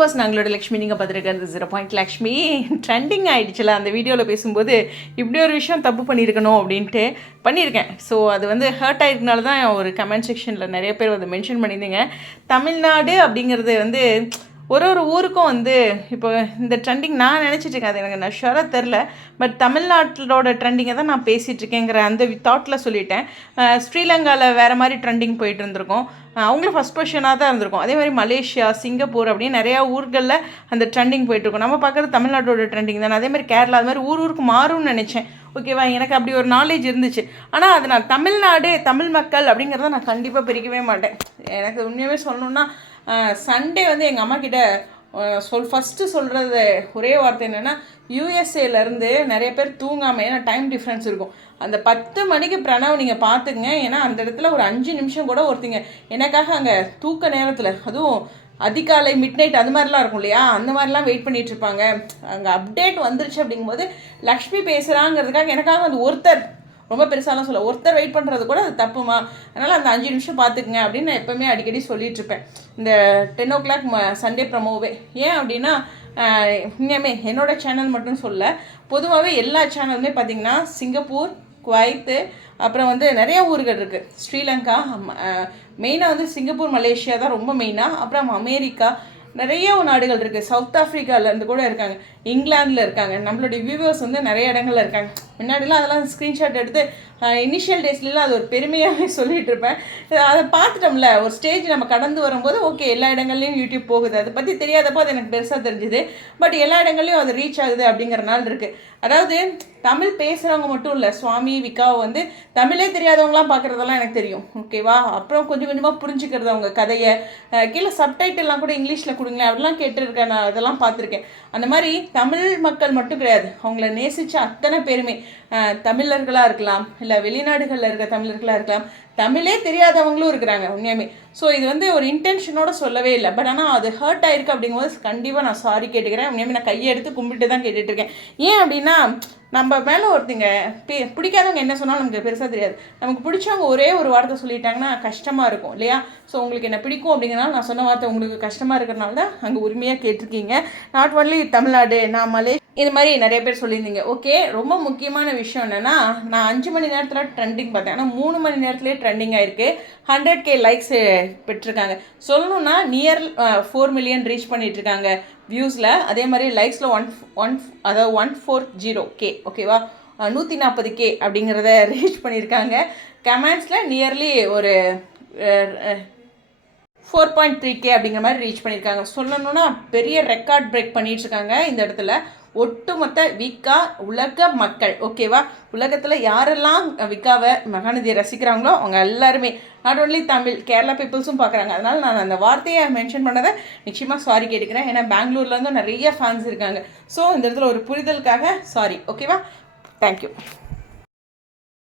Viewers, நாங்களோட Lakshmi. நீங்கள் பார்த்துருக்கிறது 0 Lakshmi. Trending ஆகிடுச்சுல அந்த வீடியோவில் பேசும்போது, இப்படி ஒரு விஷயம் தப்பு பண்ணியிருக்கணும் அப்படின்ட்டு பண்ணியிருக்கேன். ஸோ அது வந்து ஹர்ட் ஆகிருக்கனால தான் ஒரு கமெண்ட் செக்ஷனில் நிறைய பேர் வந்து மென்ஷன் பண்ணியிருந்தீங்க. தமிழ்நாடு அப்படிங்கிறது வந்து ஒரு ஊருக்கும் வந்து இப்போ இந்த ட்ரெண்டிங் நான் நினச்சிட்ருக்கேன். அது எனக்கு நான் ஷுவராக தெரில. பட் தமிழ்நாட்டிலோட ட்ரெண்டிங்கை தான் நான் பேசிகிட்ருக்கேங்கிற அந்த தாட்டில் சொல்லிட்டேன். ஸ்ரீலங்காவில் வேறு மாதிரி ட்ரெண்டிங் போயிட்டு இருந்திருக்கோம். அவங்களும் ஃபஸ்ட் பொசிஷனாக தான் இருந்திருக்கும். அதே மாதிரி மலேசியா, சிங்கப்பூர் அப்படின்னு நிறையா ஊர்களில் அந்த ட்ரெண்டிங் போயிட்டுருக்கும். நம்ம பார்க்குறது தமிழ்நாட்டோட ட்ரெண்டிங் தானே. அதே மாதிரி கேரளா, அது மாதிரி ஊருக்கு மாறும்னு நினச்சேன். ஓகேவா, எனக்கு அப்படி ஒரு நாலேஜ் இருந்துச்சு. ஆனால் அது நான் தமிழ்நாடு, தமிழ் மக்கள் அப்படிங்கிறத நான் கண்டிப்பாக பிரிக்கவே மாட்டேன். எனக்கு உண்மையாகவே சொல்லணுன்னா, சண்டே வந்து எங்கள் அம்மா கிட்ட ஃபஸ்ட்டு சொல்கிறது ஒரே வார்த்தை என்னென்னா, யூஎஸ்ஏலேருந்து நிறைய பேர் தூங்காமல், ஏன்னா டைம் டிஃப்ரென்ஸ் இருக்கும், அந்த 10 மணிக்கு பிரணவ் நீங்கள் பார்த்துக்குங்க. ஏன்னா அந்த இடத்துல ஒரு 5 நிமிஷம் கூட ஒருத்திங்க எனக்காக அங்கே தூக்க நேரத்தில், அதுவும் அதிகாலை மிட்-நைட் அது மாதிரிலாம் இருக்கும் இல்லையா, அந்த மாதிரிலாம் வெயிட் பண்ணிகிட்ருப்பாங்க. அங்கே அப்டேட் வந்துருச்சு அப்படிங்கும்போது லக்ஷ்மி பேசுகிறாங்கிறதுக்காக எனக்காக அந்த ஒருத்தர், ரொம்ப பெருசாலாம் சொல்ல, ஒருத்தர் வெயிட் பண்ணுறது கூட அது தப்புமா. அதனால் அந்த 5 நிமிஷம் பார்த்துக்குங்க அப்படின்னு நான் எப்போவுமே அடிக்கடி சொல்லிகிட்ருப்பேன் இந்த 10 o'clock சண்டே ப்ரமோவே. ஏன் அப்படின்னா, உண்மையாமே என்னோடய சேனல் மட்டும் சொல்ல, பொதுவாகவே எல்லா சேனலுமே பார்த்திங்கன்னா சிங்கப்பூர், குவைத்து, அப்புறம் வந்து நிறையா ஊர்கள் இருக்குது, ஸ்ரீலங்கா, மெயினாக வந்து சிங்கப்பூர், மலேசியா தான் ரொம்ப மெயினாக. அப்புறம் அமெரிக்கா, நிறைய நாடுகள் இருக்குது, சவுத் ஆஃப்ரிக்காவிலேருந்து கூட இருக்காங்க, இங்கிலாந்தில் இருக்காங்க. நம்மளுடைய வியூவர்ஸ் வந்து நிறைய இடங்கள்ல இருக்காங்க. முன்னாடிலாம் அதெல்லாம் ஸ்க்ரீன்ஷாட் எடுத்து இனிஷியல் டேஸ்லாம் அது ஒரு பெருமையாகவே சொல்லிகிட்டு இருப்பேன். அதை பார்த்துட்டோம்ல, ஒரு ஸ்டேஜ் நம்ம கடந்து வரும்போது ஓகே எல்லா இடங்கள்லையும் யூடியூப் போகுது, அதை பற்றி தெரியாதப்போ அது எனக்கு பெருசாக தெரிஞ்சுது. பட் எல்லா இடங்கள்லையும் அது ரீச் ஆகுது அப்படிங்கிறனால இருக்குது. அதாவது தமிழ் பேசுகிறவங்க மட்டும் இல்லை, சுவாமி, விகாவை வந்து தமிழே தெரியாதவங்களாம் பார்க்குறதெல்லாம் எனக்கு தெரியும். ஓகேவா, அப்புறம் கொஞ்சம் கொஞ்சமாக புரிஞ்சுக்கிறது அவங்க கதையை. கீழே சப்டைட்டில்லாம் கூட இங்கிலீஷில் கொடுங்களேன் அப்படிலாம் கேட்டுருக்கேன், நான் அதெல்லாம் பார்த்துருக்கேன். அந்த மாதிரி தமிழ் மக்கள் மட்டும் கிடையாது, அவங்கள நேசித்த அத்தனை பேருமே தமிழர்களாக இருக்கலாம், இல்லை வெளிநாடுகளில் இருக்க தமிழர்களாக இருக்கலாம், தமிழே தெரியாதவங்களும் இருக்கிறாங்க உண்மையுமே. ஸோ இது வந்து ஒரு இன்டென்ஷனோட சொல்லவே இல்லை. பட் ஆனால் அது ஹர்ட் ஆயிருக்கு அப்படிங்கும்போது கண்டிப்பாக நான் சாரி கேட்டுக்கிறேன். உண்மையுமே நான் கையை எடுத்து கும்பிட்டு தான் கேட்டுட்ருக்கேன். ஏன் அப்படின்னா, நம்ம மேலே ஒருத்தங்க பிடிக்காதவங்க என்ன சொன்னாலும் நமக்கு பெருசாக தெரியாது. நமக்கு பிடிச்சவங்க ஒரே ஒரு வார்த்தை சொல்லிட்டாங்கன்னா கஷ்டமாக இருக்கும் இல்லையா. ஸோ உங்களுக்கு என்ன பிடிக்கும் அப்படிங்கிறனால நான் சொன்ன வார்த்தை உங்களுக்கு கஷ்டமாக இருக்கிறனால தான் அங்கே உரிமையாக கேட்டிருக்கீங்க. நாட் ஒன்லி தமிழ்நாடு, நான் மலேசியா, இது மாதிரி நிறைய பேர் சொல்லியிருந்தீங்க. ஓகே, ரொம்ப முக்கியமான விஷயம் என்னென்னா, நான் 5 மணி நேரத்தில் ட்ரெண்டிங் பார்த்தேன், ஆனால் 3 மணி நேரத்துலேயே ட்ரெண்டிங் ஆகிருக்கு. 100K லைக்ஸ் பெற்றிருக்காங்க. சொல்லணுன்னா நியர் 4 மில்லியன் ரீச் பண்ணிகிட்ருக்காங்க வியூஸில். அதே மாதிரி லைக்ஸில் 140K, ஓகேவா, 140K அப்படிங்கிறத ரீச் பண்ணியிருக்காங்க. கமெண்ட்ஸில் நியர்லி ஒரு 4.3K அப்படிங்கிற மாதிரி ரீச் பண்ணியிருக்காங்க. சொல்லணுன்னா பெரிய ரெக்கார்ட் பிரேக் பண்ணிகிட்ருக்காங்க இந்த இடத்துல. ஒட்டுமொத்த விகா உலக மக்கள், ஓகேவா, உலகத்தில் யாரெல்லாம் விகாவை, மகாநதியை ரசிக்கிறாங்களோ அவங்க எல்லாருமே, நாட் ஓன்லி தமிழ், கேரளா பீப்புள்ஸும் பார்க்குறாங்க. அதனால் நான் அந்த வார்த்தையை மென்ஷன் பண்ணதை நிச்சயமாக சாரி கேட்டுக்கிறேன். ஏன்னா பெங்களூர்லேருந்து நிறைய ஃபேன்ஸ் இருக்காங்க. ஸோ இந்த இடத்துல ஒரு புரிதலுக்காக சாரி, ஓகேவா. தேங்க்யூ.